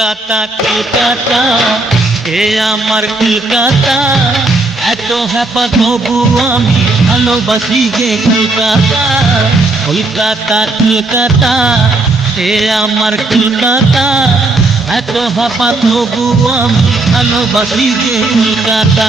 কলকাতা কলকাতা এ আমার কলকাতা, এত হ্যাপা তবু আমি ভালোবাসি যে কলকাতা। কলকাতা কলকাতা এ আমার কলকাতা, এত হ্যাপা তবু আমি ভালোবাসি যে কলকাতা।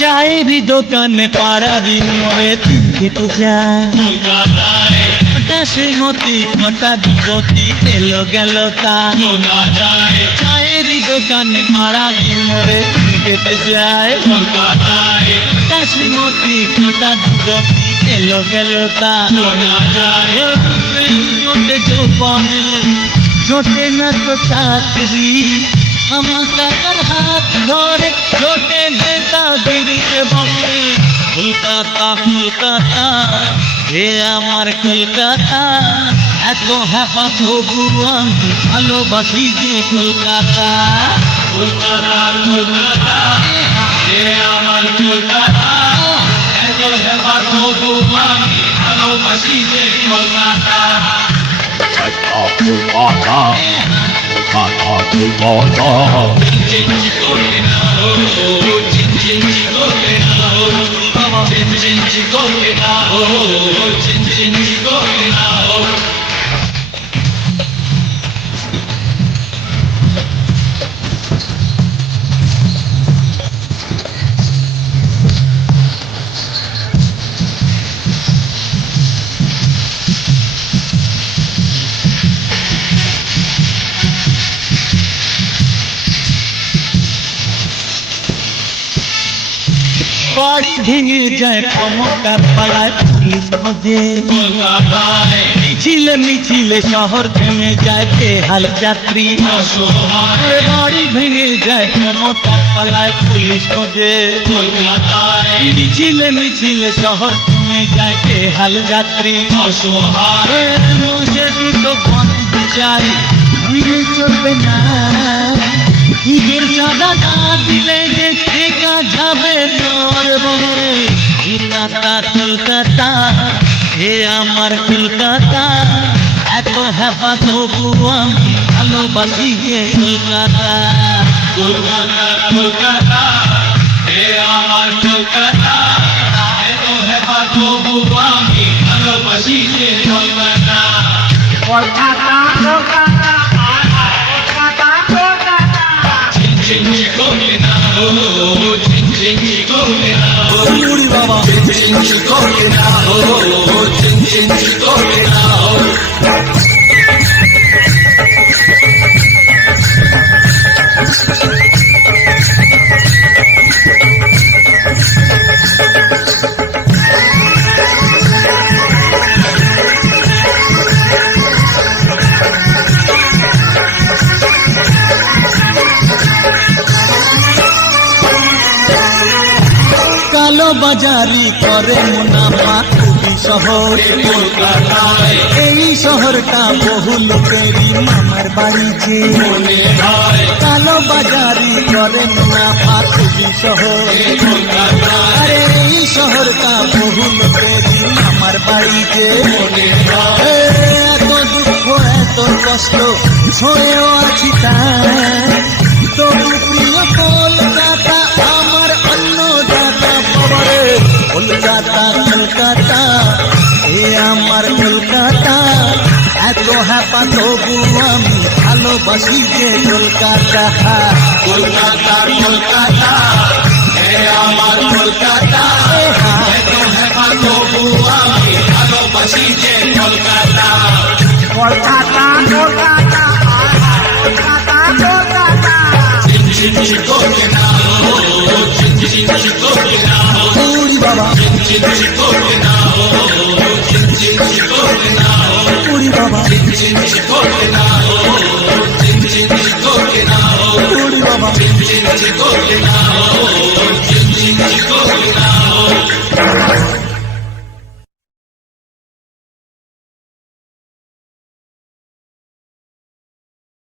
চায়েরই দোকানে পাড়া দিন মরে খেতে যায়, সেই মতি ঘটা বিপতি এলো গেল তা। চায়েরই দোকানে পাড়া দিন মরে খেতে যায়, সেই মতি ঘটা বিপতি এলো গেল তা। জোটে না তো চাকরি, আমার কাকার হাত ধরে জোটে নেতাগিরিতে বসে। কলকাতা কলকাতা এ আমার কলকাতা, এত হ্যাপা তবু আমি ভালোবাসি যে কলকাতা। কলকাতা কলকাতা এ আমার কলকাতা, এত হ্যাপা তবু আমি ভালোবাসি যে কলকাতা। কলকাতা কলকাতা বাড়ি ভেঙে যায় ক্ষমতার পাড়ায় পুলিশ খোঁজে। মিছিলে মিছিলে শহর থেমে যায় বেহাল যাত্রী। বাড়ি ভেঙে যায় ক্ষমতার পাড়ায় পুলিশ খোঁজে। মিছিলে মিছিলে শহর থেমে যায় বেহাল যাত্রী। তো বন্ধ চাই চলবে না, ঈদের চাঁদা না দিলে যে ঠেকা যাবে। কলকাতা কলকাতা হে আমার কলকাতা, এত হ্যাপা তবু আমি ভালোবাসি যে কলকাতা। কলকাতা কলকাতা হে আমার কলকাতা, এত হ্যাপা তবু আমি ভালোবাসি যে কলকাতা। কলকাতা কলকাতা কালো বাজারি করে মুনাফা খুবই শহর কলকাতায়। এই শহরটা বহু লোকেরই মামার বাড়ি যে মনে হয়। কালো বাজারি করে মুনাফা খুবই শহর কলকাতায়। এই শহরটা বহু লোকেরই মামার বাড়ি যে মনে হয়। এত দুঃখ এত কষ্ট ছয়েও আছি তাই, তবু প্রিয় কলকাতা আমার অন্নদাতা। কলকাতা কলকাতা এ আমার কলকাতা, এত হ্যাপা তবু আমি ভালোবাসি যে কলকাতা। কলকাতা কলকাতা এ আমার কলকাতা, এত হ্যাপা তবু কলকাতা কলকাতা কলকাতা কলকাতা উড়ি বাবা উড়ি বাবা উড়ি বাবা